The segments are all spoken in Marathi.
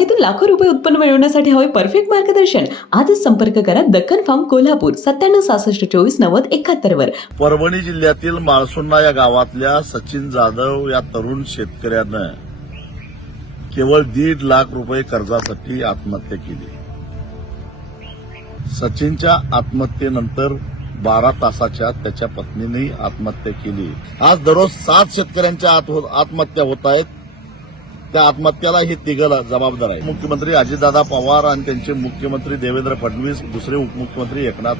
बागेतून लाखो रुपये उत्पन्न मिळवण्यासाठी हवे परफेक्ट मार्गदर्शन. आजच संपर्क करा दक्कन फार्म कोल्हापूर सत्त्याण्णव सहासष्ट चोवीस नव्वद एकाहत्तर वर. परभणी जिल्ह्यातील माळसुंडा या गावातल्या सचिन जाधव या तरुण शेतकऱ्यानं केवळ दीड लाख रुपये कर्जासाठी आत्महत्या केली. सचिनच्या आत्महत्येनंतर बारा तासाच्या त्याच्या पत्नीनेही आत्महत्या केली. आज दररोज सात शेतकऱ्यांच्या हो-, आत्महत्या होत आहेत. त्या आत्महत्याला हे तिघं जबाबदार आहे मुख्यमंत्री अजितदादा पवार आणि त्यांचे मुख्यमंत्री देवेंद्र फडणवीस दुसरे उपमुख्यमंत्री एकनाथ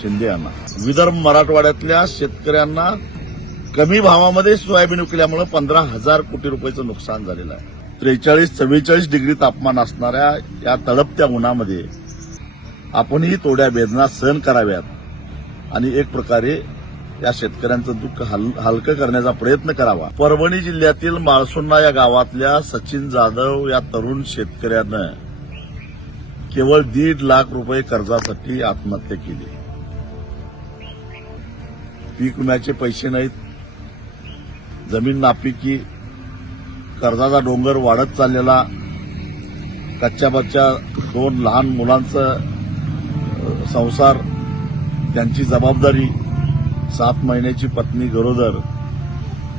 शिंदे यांना. विदर्भ मराठवाड्यातल्या शेतकऱ्यांना कमी भावामध्ये सोयाबीन विकल्यामुळे पंधरा हजार कोटी रुपयाचं नुकसान झालेलं आहे. त्रेचाळीस चव्वेचाळीस डिग्री तापमान असणाऱ्या या तळपत्या उन्हामध्ये आपणही थोड्या वेदना सहन कराव्यात आणि एक प्रकारे या शेतकऱ्यांचं दुःख हल हलकं करण्याचा प्रयत्न करावा. परभणी जिल्ह्यातील माळसुंडा या गावातल्या सचिन जाधव या तरुण शेतकऱ्यानं केवळ दीड लाख रुपये कर्जासाठी आत्महत्या केली. पीक विम्याचे पैसे नाहीत. जमीन नापिकी कर्जाचा डोंगर वाढत चाललेला कच्च्या बच्च्या दोन लहान मुलांचं संसार त्यांची जबाबदारी सात महिन्याची पत्नी गरोदर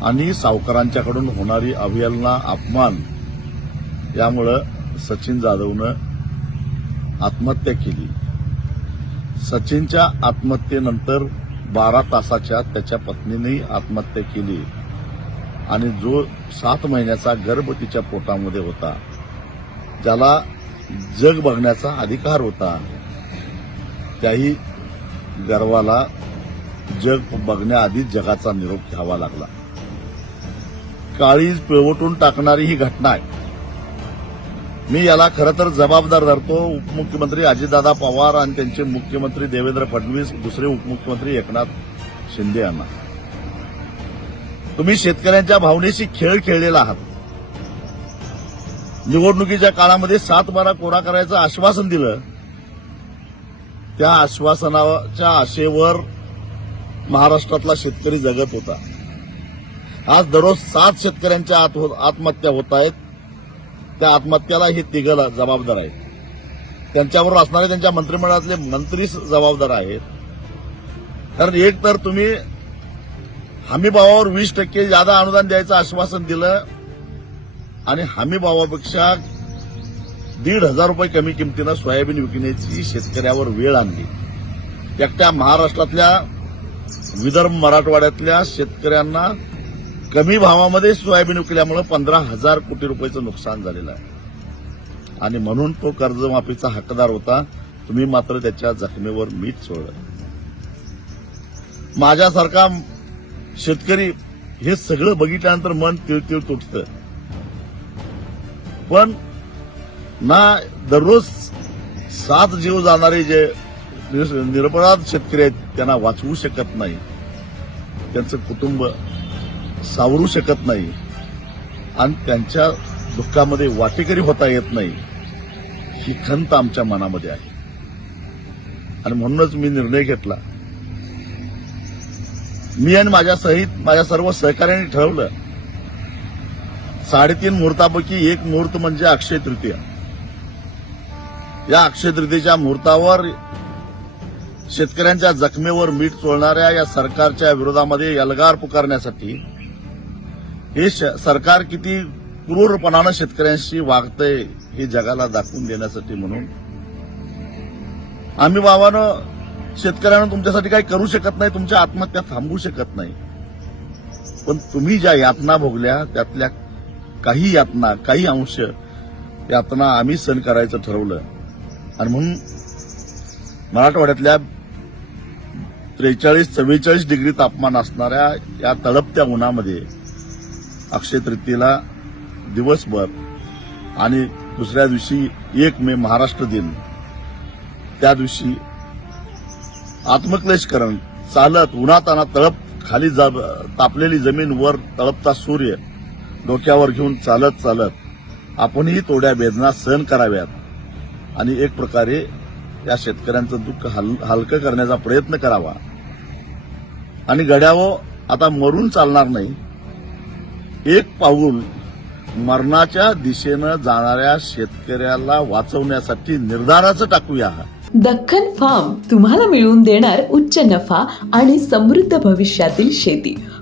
आणि सावकारांच्याकडून होणारी अवहेलना अपमान यामुळं सचिन जाधवनं आत्महत्या केली. सचिनच्या आत्महत्येनंतर बारा तासाच्या त्याच्या पत्नीनेही आत्महत्या केली आणि जो सात महिन्याचा गर्भ तिच्या पोटामध्ये होता ज्याला जग बघण्याचा अधिकार होता त्याही गर्वाला जग बघण्याआधीच जगाचा निरोप घ्यावा लागला. काळीज पिळवटून टाकणारी ही घटना आहे. मी याला खरं तर जबाबदार धरतो उपमुख्यमंत्री अजितदादा पवार आणि त्यांचे मुख्यमंत्री देवेंद्र फडणवीस दुसरे उपमुख्यमंत्री एकनाथ शिंदे यांना. तुम्ही शेतकऱ्यांच्या भावनेशी खेळ खेळलेला आहात. निवडणुकीच्या काळामध्ये सात बारा कोरा करायचं आश्वासन दिलं. त्या आश्वासनाच्या आशेवर महाराष्ट्रातला शेतकरी जगत होता. आज दररोज सात शेतकऱ्यांच्या आत्म- हो, आत्महत्या होत आहेत. त्या आत्महत्याला हे तिघं जबाबदार आहेत. त्यांच्यावर असणारे त्यांच्या मंत्रिमंडळातले मंत्रीच जबाबदार आहेत. कारण एक तर तुम्ही हमीभावावर वीस टक्के जादा अनुदान द्यायचं आश्वासन दिलं आणि हमीभावापेक्षा दीड हजार रुपये कमी किमतीनं सोयाबीन विकण्याची शेतकऱ्यावर वेळ आणली. एकट्या महाराष्ट्रातल्या विदर्भ मराठवाड्यातल्या शेतकऱ्यांना कमी भावामध्ये सोयाबीन विकल्यामुळे पंधरा हजार कोटी रुपयाचं नुकसान झालेलं आहे. आणि म्हणून तो कर्जमाफीचा हक्कदार होता. तुम्ही मात्र त्याच्या जखमेवर मीठ सोडलं. माझ्यासारखा शेतकरी हे सगळं बघितल्यानंतर मन तिळतिळ तुटतं. पण ना दररोज सात जीव जाणारे जे निरपराध शेतकरी आहेत त्यांना वाचवू शकत नाही. त्यांचं कुटुंब सावरू शकत नाही. आणि त्यांच्या दुःखामध्ये वाटेकरी होता येत नाही. ही खंत आमच्या मनामध्ये आहे. आणि म्हणूनच मी निर्णय घेतला. मी आणि माझ्या सहित माझ्या सर्व सहकार्यांनी ठरवलं. साडेतीन मुहूर्तापैकी एक मुहूर्त म्हणजे अक्षय तृतीया. या अक्षय तृतीयेच्या मुहूर्तावर शेतकऱ्यांच्या जखमेवर मीठ चोळणाऱ्या या सरकारच्या विरोधामध्ये यलगार पुकारण्यासाठी हे सरकार किती क्रूरपणानं शेतकऱ्यांशी वागतंय हे जगाला दाखवून देण्यासाठी म्हणून आम्ही बाबानं शेतकऱ्यांना तुमच्यासाठी काही करू शकत नाही तुमच्या आत्महत्या थांबवू शकत नाही. पण तुम्ही ज्या यातना भोगल्या त्यातल्या काही यातना काही अंश यातना आम्ही सहन करायचं ठरवलं. आणि म्हणून मराठवाड्यातल्या त्रेचाळीस चव्वेचाळीस डिग्री तापमान असणाऱ्या या तळपत्या उन्हामध्ये अक्षय तृतीयेला दिवसभर आणि दुसऱ्या दिवशी एक मे महाराष्ट्र दिन त्या दिवशी आत्मक्लेश करण चालत उन्हाताना तळप खाली तापलेली जमीन वर तळपता सूर्य डोक्यावर घेऊन चालत चालत आपणही थोड्या वेदना सहन कराव्यात. आणि एक प्रकारे त्या शेतकऱ्यांचं दुःख हल हलकं करण्याचा प्रयत्न करावा. आणि गड्यावं आता मरून चालणार नाही. एक पाऊल मरणाच्या दिशेनं जाणाऱ्या शेतकऱ्याला वाचवण्यासाठी निर्धाराचं टाकूया. दख्खन फार्म तुम्हाला मिळवून देणार उच्च नफा आणि समृद्ध भविष्यातील शेती.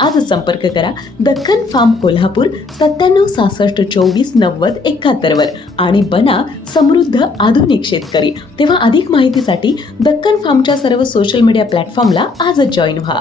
आज संपर्क करा दख्खन फार्म कोल्हापूर सत्त्याण्णव सहासष्ट चोवीस नव्वद एकाहत्तरवर आणि बना समृद्ध आधुनिक शेतकरी. तेव्हा अधिक माहितीसाठी दक्कन फार्मच्या सर्व सोशल मीडिया प्लॅटफॉर्मला आजच जॉईन व्हा.